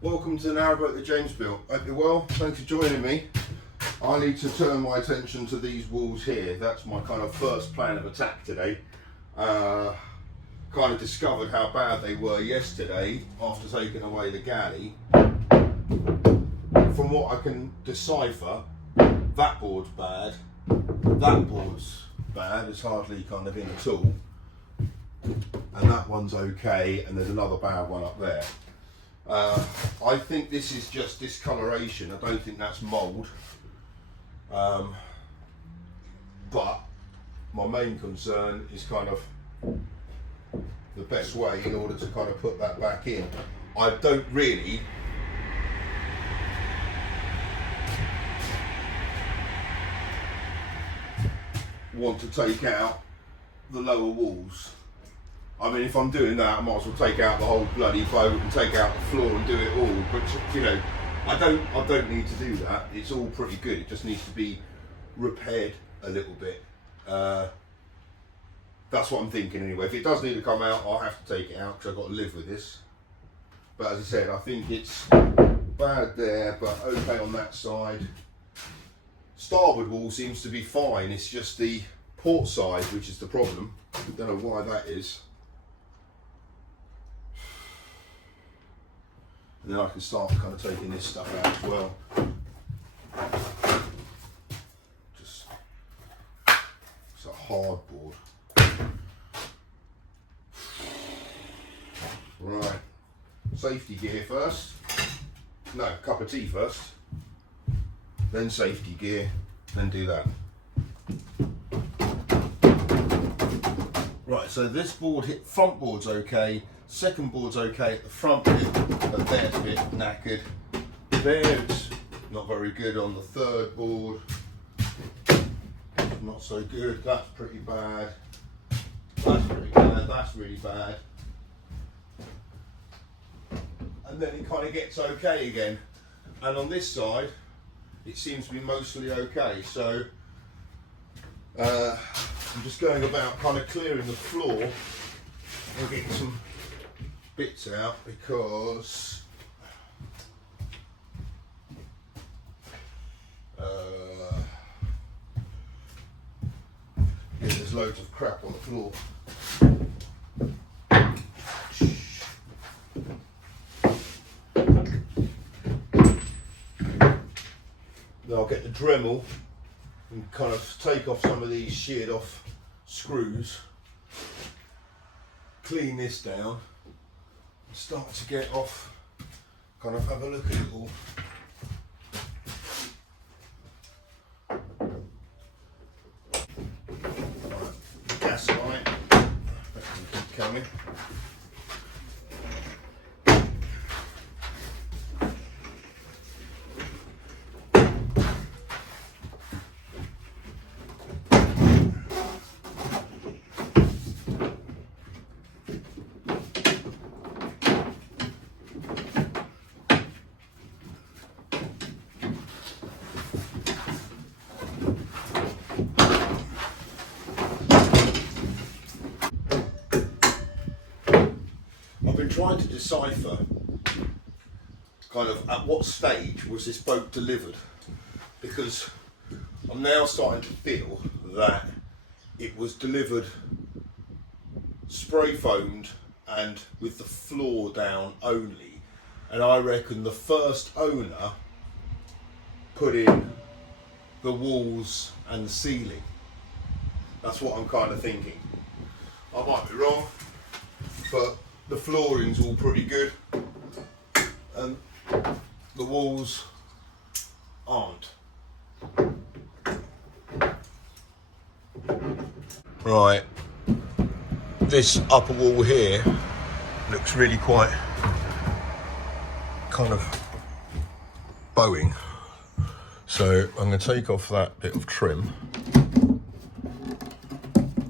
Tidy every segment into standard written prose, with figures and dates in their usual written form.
Welcome to the Narrowboat that James built. Hope you're well, thanks for joining me. I need to turn my attention to these walls here. That's my kind of first plan of attack today. Kind of discovered how bad they were yesterday after taking away the galley. From what I can decipher, that board's bad, that board's bad, it's hardly kind of in at all, and that one's okay, and there's another bad one up there. I think this is just discoloration. I don't think that's mould. But my main concern is kind of the best way in order to kind of put that back in. I don't really want to take out the lower walls. I mean, if I'm doing that, I might as well take out the whole bloody boat and take out the floor and do it all. But you know, I don't need to do that. It's all pretty good. It just needs to be repaired a little bit. That's what I'm thinking anyway. If it does need to come out, I'll have to take it out because I've got to live with this. But as I said, I think it's bad there, but okay on that side. Starboard wall seems to be fine. It's just the port side which is the problem. I don't know why that is. And then I can start kind of taking this stuff out as well. Just, it's a hard board. Right, safety gear first. No, cup of tea first. Then safety gear, then do that. Right, so this board, front board's okay, second board's okay at the front bit, but there's a bit knackered. There's not very good on the third board. Not so good, that's pretty bad. That's pretty bad, that's really bad. And then it kind of gets okay again. And on this side, it seems to be mostly okay. So I'm just going about kind of clearing the floor and getting some bits out because there's loads of crap on the floor. Then I'll get the Dremel and kind of take off some of these sheared off screws, clean this down, and start to get off, kind of have a look at it all. Right, gas light, that can keep coming. Trying to decipher kind of at what stage was this boat delivered, because I'm now starting to feel that it was delivered spray foamed and with the floor down only, and I reckon the first owner put in the walls and the ceiling. That's what I'm kind of thinking. I might be wrong, but the flooring's all pretty good and the walls aren't. Right, this upper wall here looks really quite kind of bowing. So I'm going to take off that bit of trim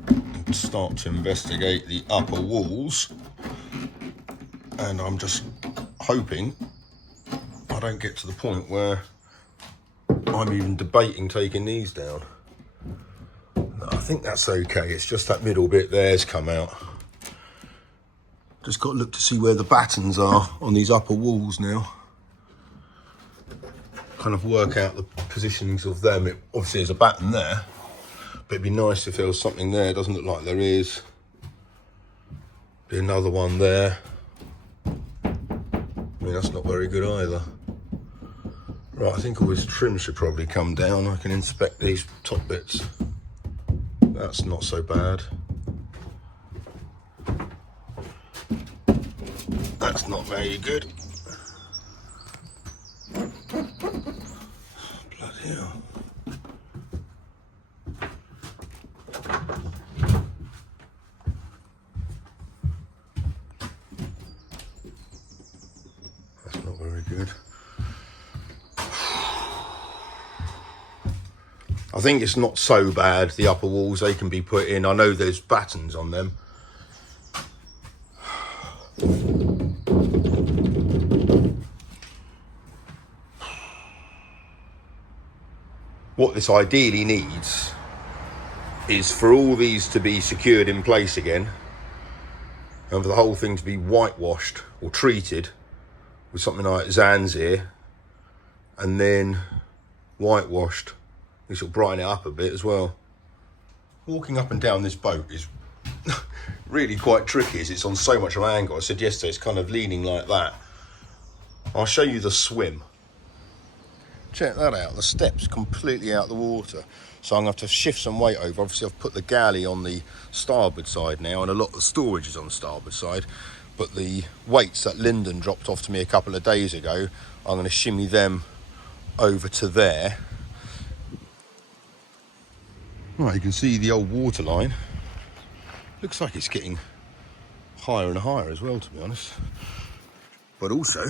and start to investigate the upper walls. And I'm just hoping I don't get to the point where I'm even debating taking these down. I think that's okay. It's just that middle bit there's come out. Just got to look to see where the battens are on these upper walls now. kind of work out the positionings of them. It obviously there's a batten there, but it'd be nice if there was something there. It doesn't look like there is. Be another one there. I mean, that's not very good either. Right, I think all this trim should probably come down. I can inspect these top bits. That's not so bad. That's not very good. Bloody hell. That's not very good. I think it's not so bad, the upper walls, they can be put in. I know there's battens on them. What this ideally needs is for all these to be secured in place again, and for the whole thing to be whitewashed or treated with something like Zanzir, and then whitewashed. This will brighten it up a bit as well. Walking up and down this boat is really quite tricky, as it's on so much of an angle. I said yesterday it's kind of leaning like that. I'll show you the swim. Check that out, the step's completely out of the water. So I'm going to have to shift some weight over. Obviously I've put the galley on the starboard side now, and a lot of the storage is on the starboard side. But the weights that Lyndon dropped off to me a couple of days ago, I'm going to shimmy them over to there. Right, you can see the old water line. Looks like it's getting higher and higher as well, to be honest. But also,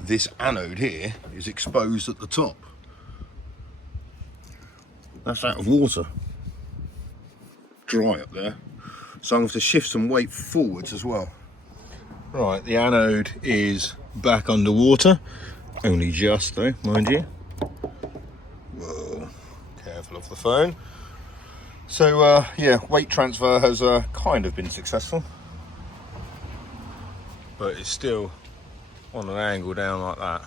this anode here is exposed at the top. That's out of water. Dry up there. So I'm going to have to shift some weight forwards as well. Right, the anode is back underwater. Only just though, mind you. Whoa, careful of the phone. So yeah, weight transfer has kind of been successful, but it's still on an angle down like that.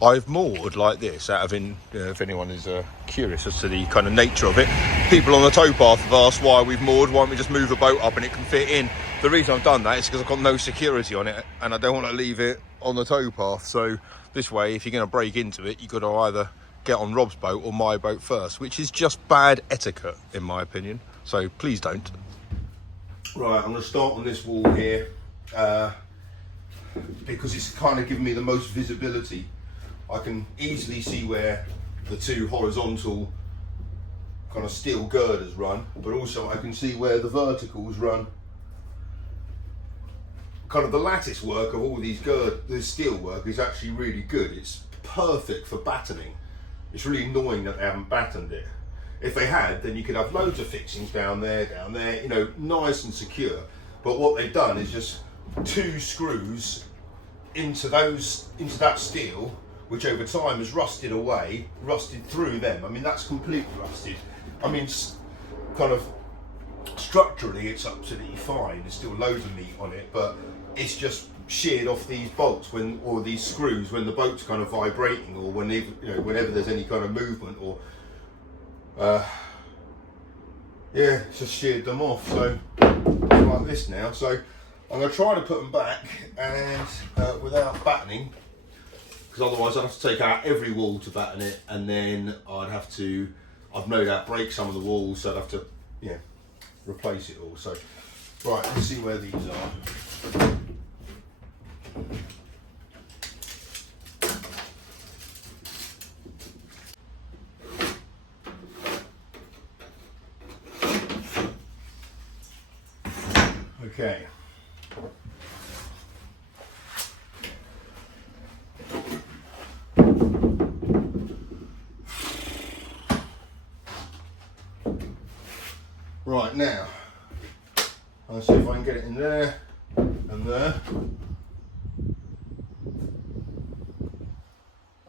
I've moored like this out of if anyone is curious as to the kind of nature of it. People on the towpath have asked why we've moored. Why don't we just move the boat up and it can fit in? The reason I've done that is because I've got no security on it, and I don't want to leave it on the towpath. So this way, if you're going to break into it, you've got to either get on Rob's boat or my boat first, which is just bad etiquette in my opinion, so please don't. Right, I'm going to start on this wall here because it's kind of giving me the most visibility. I can easily see where the two horizontal kind of steel girders run, but also I can see where the verticals run. Kind of the lattice work of all these this steel work is actually really good. It's perfect for battening. It's really annoying that they haven't battened it. If they had, then you could have loads of fixings down there, you know, nice and secure. But what they've done is just 2 screws into that steel, which over time has rusted away, rusted through them. I mean, that's completely rusted. I mean, kind of structurally, it's absolutely fine. There's still loads of meat on it, but it's just sheared off these bolts or these screws when the boat's kind of vibrating, or whenever there's any kind of movement, or yeah, it's just sheared them off. So it's like this now. So I'm going to try to put them back and without battening, because otherwise I'd have to take out every wall to batten it, and then I've no doubt break some of the walls, so I'd have to replace it all. So right, let's see where these are. Okay. Right, now I'll see if I can get it in there and there.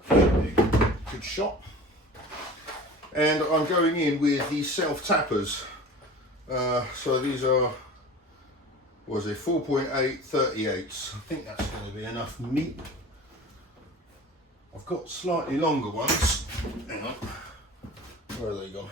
Good shot. And I'm going in with these self tappers. So these are, was it 4.8 38s? I think that's going to be enough meat. I've got slightly longer ones. Hang on. Where are they gone?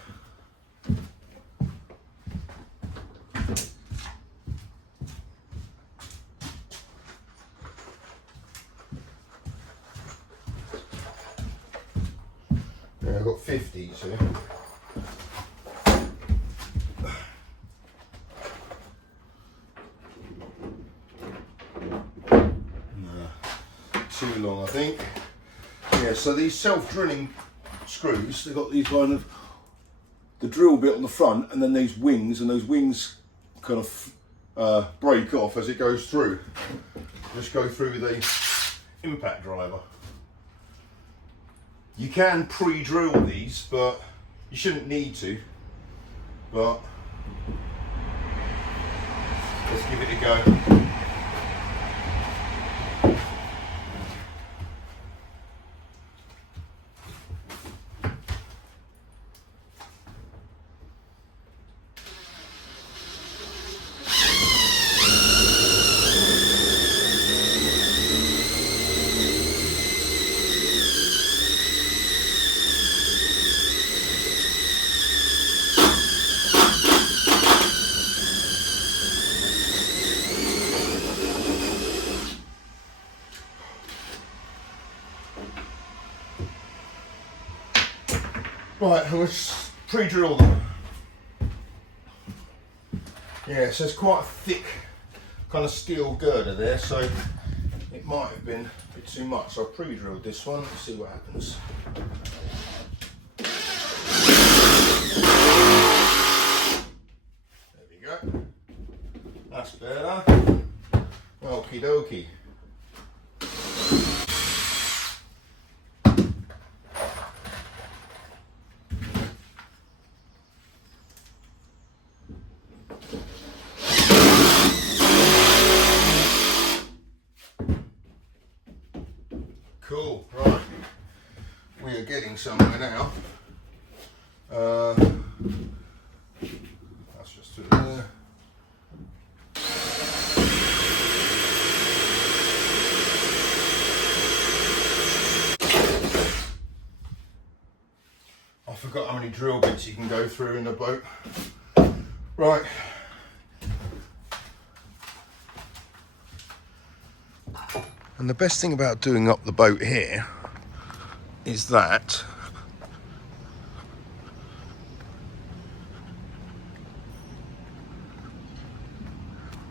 Yeah, I've got 50s here. Too long, I think. Yeah, so these self-drilling screws, they've got these kind of, the drill bit on the front and then these wings, and those wings kind of break off as it goes through. Just go through the impact driver. You can pre-drill these, but you shouldn't need to. But let's give it a go. Right, let's pre-drill them. Yeah, so it's quite a thick kind of steel girder there, so it might have been a bit too much. So I pre-drilled this one, let's see what happens. There we go. That's better. Okie dokie. Cool, right. We are getting somewhere now. That's just through there. I forgot how many drill bits you can go through in a boat. Right. And the best thing about doing up the boat here is that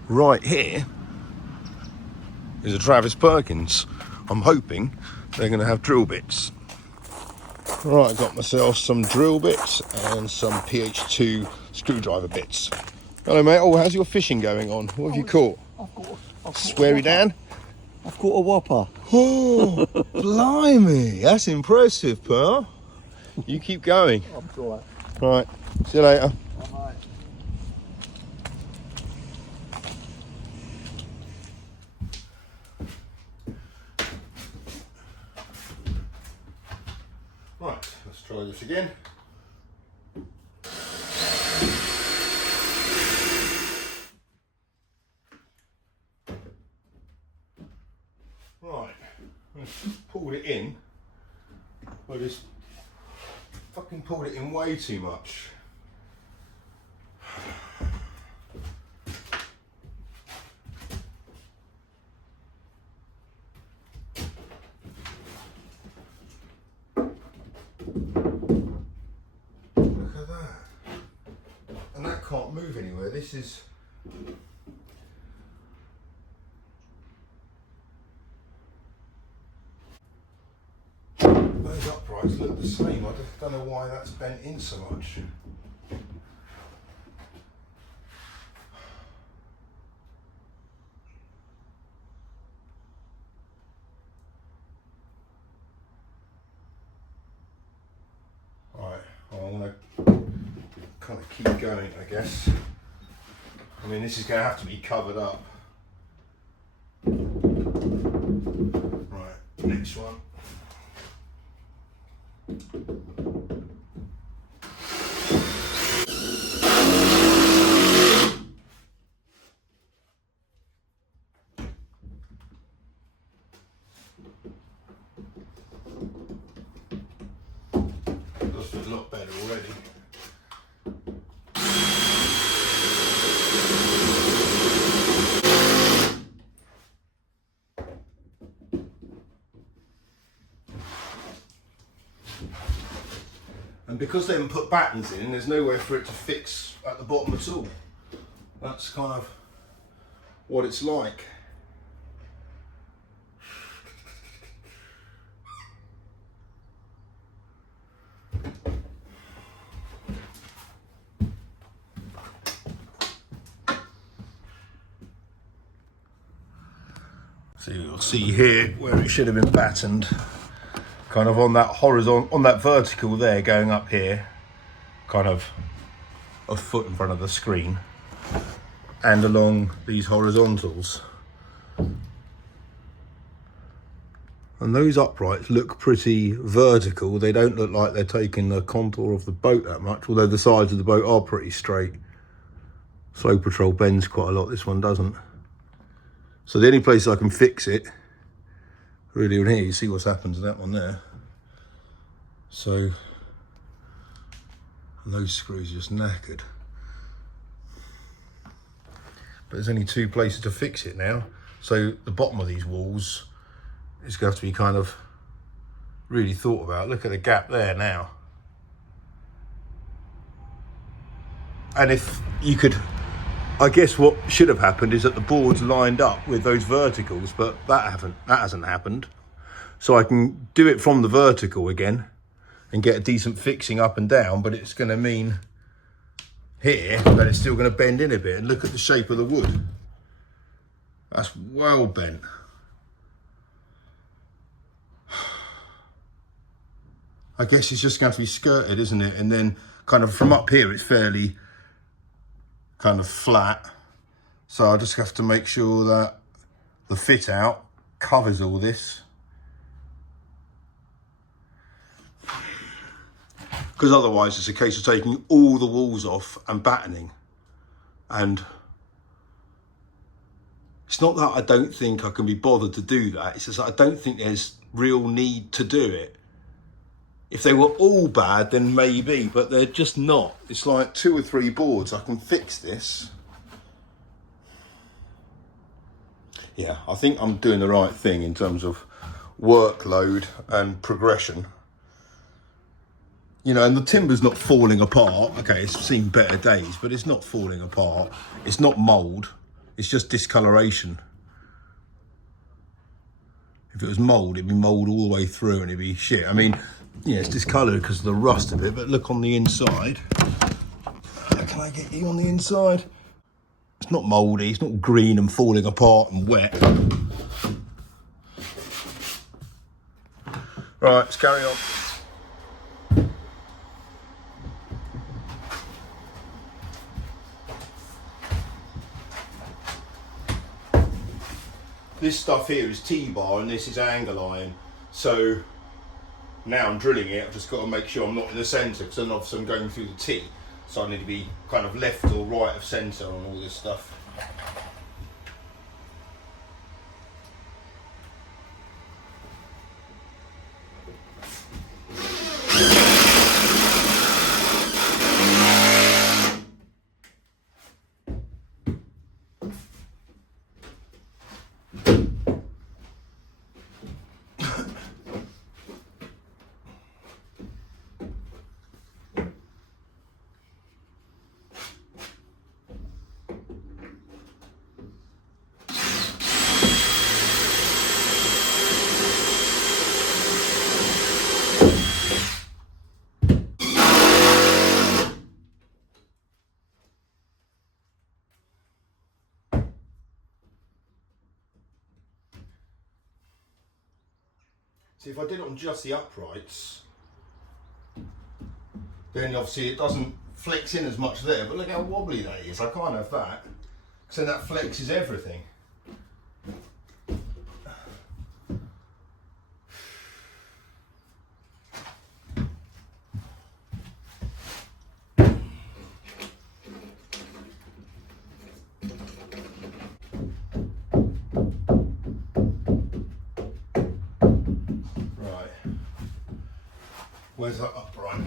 right here is a Travis Perkins. I'm hoping they're going to have drill bits. Right, I got myself some drill bits and some PH2 screwdriver bits. Hello mate, oh how's your fishing going on? What have you caught? I've caught Sweary Dan? I've caught a whopper. Oh, blimey, that's impressive, pal. You keep going. I'm sure. Right, see you later. Alright. Right, let's try this again. Right, I've pulled it in, but it's fucking pulled it in way too much. Look at that. And that can't move anywhere. This is... Those uprights look the same. I just don't know why that's bent in so much. Right, well, I'm going to kind of keep going, I guess. I mean, this is going to have to be covered up. Right, next one. a lot better already. And because they haven't put battens in, there's nowhere for it to fix at the bottom at all. That's kind of what it's like. So you'll see here where it should have been battened, kind of on that horizontal, on that vertical there going up here, kind of a foot in front of the screen, and along these horizontals. And those uprights look pretty vertical. They don't look like they're taking the contour of the boat that much, although the sides of the boat are pretty straight. Slow Patrol bends quite a lot, this one doesn't. So the only place I can fix it, really on here, you see what's happened to that one there. So, and those screws are just knackered. But there's only two places to fix it now. So the bottom of these walls is going to have to be kind of really thought about. Look at the gap there now. And if you could, I guess what should have happened is that the boards lined up with those verticals, but that hasn't happened. So I can do it from the vertical again and get a decent fixing up and down, but it's going to mean here that it's still going to bend in a bit. And look at the shape of the wood. That's well bent. I guess it's just going to have to be skirted, isn't it? And then kind of from up here, it's fairly kind of flat. So I just have to make sure that the fit out covers all this. Because otherwise it's a case of taking all the walls off and battening. And it's not that I don't think I can be bothered to do that. It's just that I don't think there's real need to do it. If they were all bad, then maybe, but they're just not. It's like 2 or 3 boards. I can fix this. Yeah, I think I'm doing the right thing in terms of workload and progression. You know, and the timber's not falling apart. Okay, it's seen better days, but it's not falling apart. It's not mould. It's just discoloration. If it was mould, it'd be mould all the way through and it'd be shit. I mean, yeah, it's discoloured because of the rust of it, but look on the inside. Can I get you on the inside? It's not mouldy, it's not green and falling apart and wet. Right, let's carry on. This stuff here is T-bar and this is angle iron. So now I'm drilling it, I've just got to make sure I'm not in the centre, because then obviously I'm going through the T. So I need to be kind of left or right of centre on all this stuff. See, if I did it on just the uprights, then obviously it doesn't flex in as much there, but look how wobbly that is. I can't have that, because then that flexes everything. Where's that upright?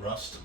rust.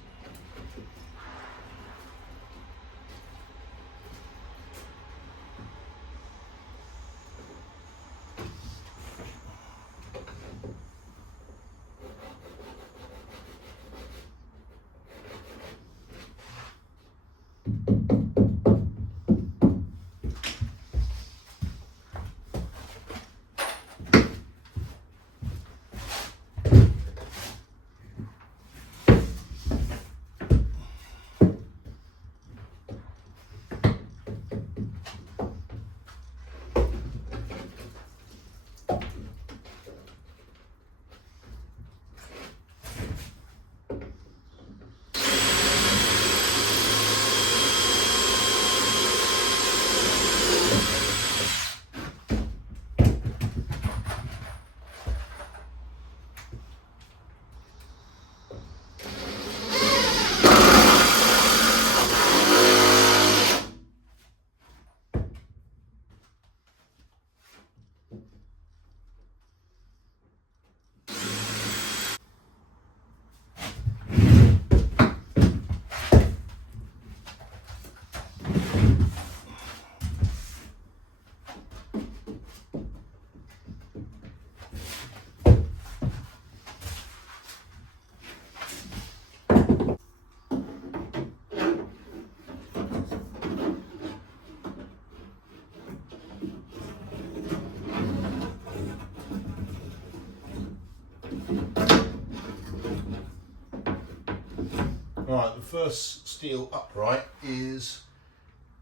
Right, the first steel upright is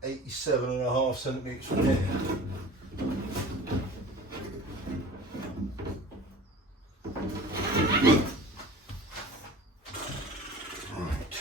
87.5 centimetres from here. Right.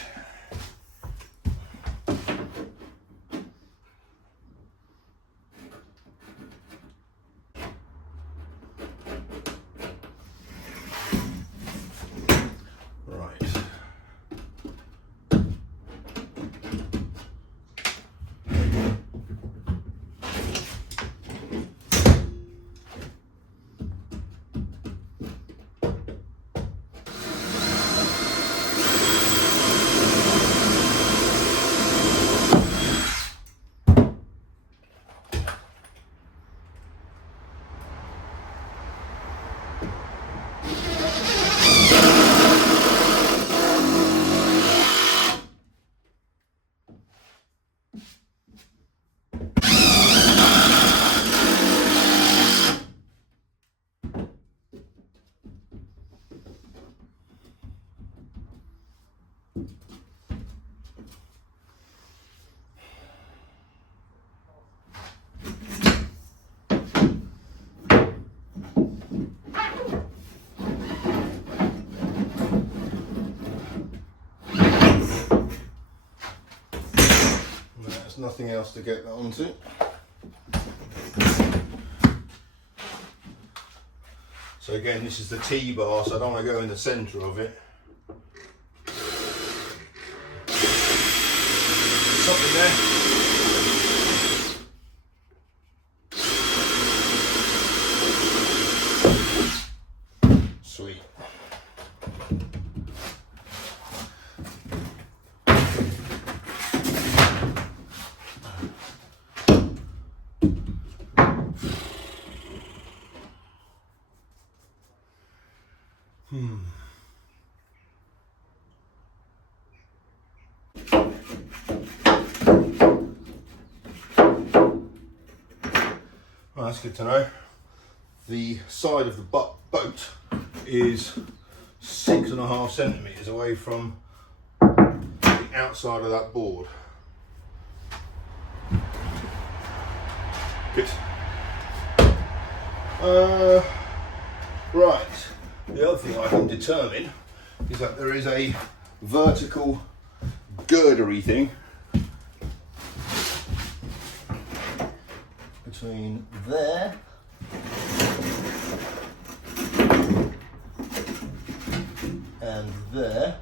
There's nothing else to get that onto. So again, this is the T-bar, so I don't want to go in the centre of it. Something there. Sweet. Well, that's good to know. The side of the boat is 6.5 centimetres away from the outside of that board. Good. Right, the other thing I can determine is that there is a vertical girdery thing between there and there.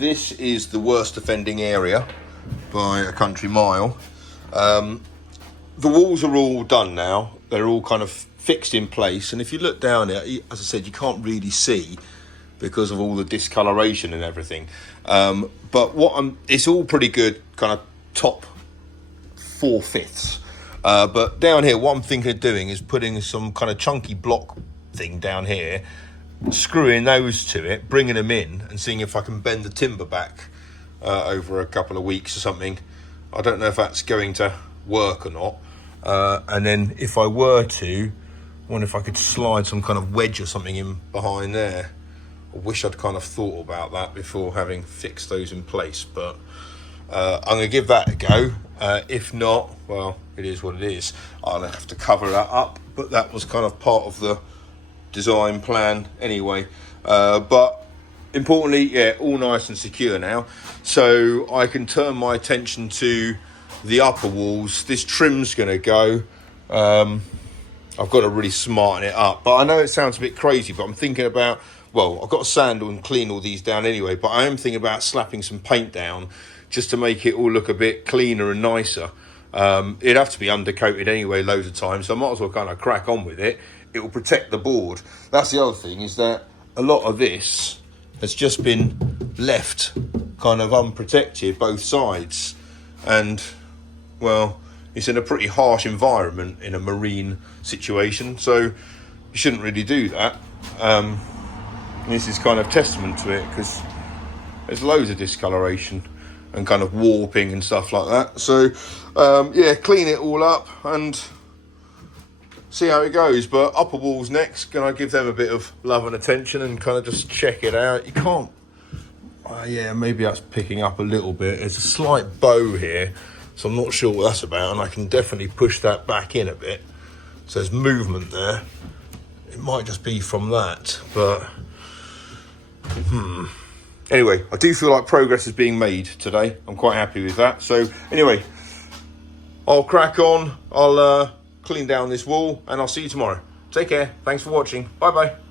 this is the worst offending area by a country mile. The walls are all done now. They're all kind of fixed in place. And if you look down there, as I said, you can't really see because of all the discoloration and everything. But it's all pretty good, kind of top 4/5. But down here, what I'm thinking of doing is putting some kind of chunky block thing down here, screwing those to it, bringing them in and seeing if I can bend the timber back over a couple of weeks or something. I don't know if that's going to work or not. And then if I were to, I wonder if I could slide some kind of wedge or something in behind there. I wish I'd kind of thought about that before having fixed those in place, but I'm going to give that a go. If not, well, it is what it is. I'll have to cover that up, but that was kind of part of the design plan anyway. But importantly, yeah, all nice and secure now, so I can turn my attention to the upper walls. This trim's going to go. I've got to really smarten it up, but I know it sounds a bit crazy, but I'm thinking about, well, I've got to sand and clean all these down anyway, but I am thinking about slapping some paint down just to make it all look a bit cleaner and nicer. It'd have to be undercoated anyway loads of times, so I might as well kind of crack on with it. It will protect the board. That's the other thing, is that a lot of this has just been left kind of unprotected, both sides. And, well, it's in a pretty harsh environment in a marine situation, so you shouldn't really do that. This is kind of testament to it, because there's loads of discoloration and kind of warping and stuff like that. So yeah, clean it all up and see how it goes. But upper walls next, gonna give them a bit of love and attention and kind of just check it out. You can't, yeah, maybe that's picking up a little bit. There's a slight bow here, so I'm not sure what that's about, and I can definitely push that back in a bit. So there's movement there. It might just be from that, but anyway, I do feel like progress is being made today. I'm quite happy with that. So anyway, I'll crack on. I'll clean down this wall and I'll see you tomorrow. Take care. Thanks for watching. Bye bye.